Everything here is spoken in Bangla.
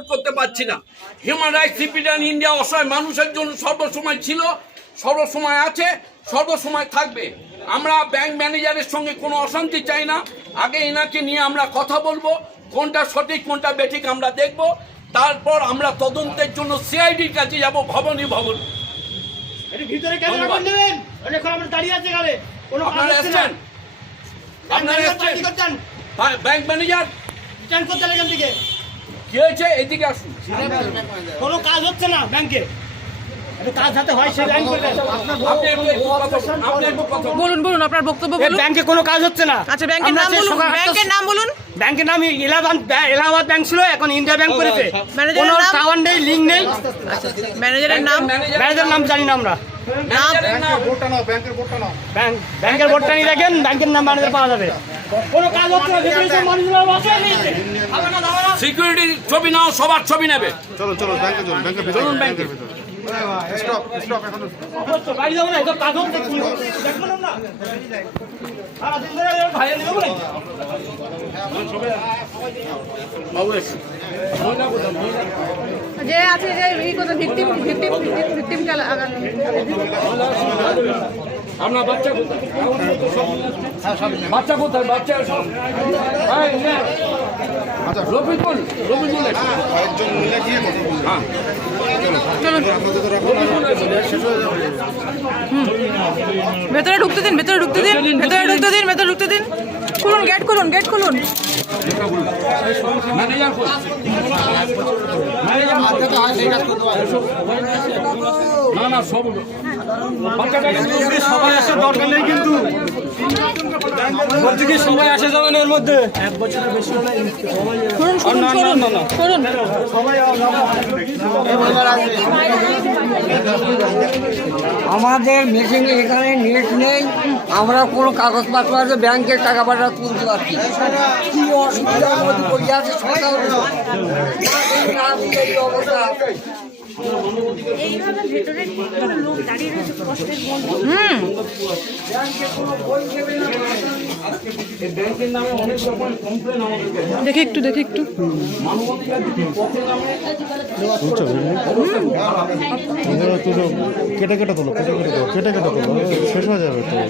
সাপোর্ট করতে পারছি না। হিউম্যান রাইটস রিপ্রেজেন্টেটিভ ইন্ডিয়া অসহায় মানুষের জন্য সর্বসময় ছিল, সর্বসময় আছে, সর্বসময় থাকবে। আমরা ব্যাংক ম্যানেজারের সঙ্গে কোনো অশান্তি চাই না। আগে এনাকে নিয়ে আমরা কথা বলবো, কোনটা সঠিক কোনটা বেঠিক আমরা দেখব। তারপর আমরা তদন্তের জন্য সিআইডির কাছে যাব, ভবনী ভবন। ভিতরে ক্যামেরা বন্ধ নেবেন, অনেকক্ষণ আমরা দাঁড়িয়ে আছে এখানে। আপনারা এসছেন, ব্যাংক ম্যানেজার স্ট্যান্ড করতে এখান থেকে কি হয়েছে? এদিকে আসুন। কোনো কাজ হচ্ছে না ব্যাংকে, কাজ হাতে হয় সেই ব্যাংক করে। বলুন বলুন আপনার বক্তব্য বলুন। ব্যাংকে কোনো কাজ হচ্ছে না। আচ্ছা ব্যাংকের নাম বলুন, ব্যাংকের নাম বলুন। ব্যাংকের নাম এলাহাবাদ ব্যাংক ছিল, এখন ইন্ডিয়া ব্যাংক করেছে। কোনো টাওয়ার নেই, লিঙ্ক নেই। ম্যানেজারের নাম? ম্যানেজারের নাম জানি না আমরা। ব্যাংকের বোর্ডটা নিয়ে দেখেন, ব্যাংকের নাম ম্যানেজার পাওয়া যাবে। কোনো কাজ হচ্ছে না। সিকিউরিটি ছবি নাও, সবার ছবি নেবে। চলো চলো ব্যাংকে চলুন, ব্যাংকের ভিতরে চলুন ব্যাংকে। স্টপ স্টপ এখন বাড়ি যাবো না, এসব কাজ হচ্ছে দেখবেন না। সারাদিন ধরে ভাইয়া নেবো না। যে আছে যে এই কথা ভিকটিম আপনার বাচ্চা কোথায়? বাচ্চা কোথায়? বাচ্চা সব রফিকুল, রফিকুল কয়েকজন মিলে গিয়ে কথা বলবো। হ্যাঁ ভেতরে ঢুকতে দিন, ভেতরে ঢুকতে দিন, ভেতরে ঢুকতে দিন, ভেতরে ঢুকতে দিন। খুলুন গেট, খুলুন গেট, খুলুন। ম্যানেজার না না সব সবাই আসার দরকার নেই, কিন্তু বলছি কি সবাই আসে যাবেন এর মধ্যে। এক বছরের বেশি হলে শুনুন শুনুন শুনুন শুনুন। আমাদের মেশিনে এখানে নেট নেই, আমরা কোনো কাগজপত্র আছে ব্যাংকের টাকা পয়সা তুলতে পারছি। কি অসুবিধার মধ্যে পড়ে আছে সরকার অবস্থা। এইভাবে ভেতরে লোক দাঁড়িয়ে রয়েছে কষ্টের মধ্যে। ব্যাংকের নামে অনেক রকম কমপ্লেন আমাদের দেখে একটু, দেখে একটু। কেটে কেটে তোলো, কেটে কেটে তোলো, কেটে কেটে তোলো, শেষ হয়ে যাবে তো।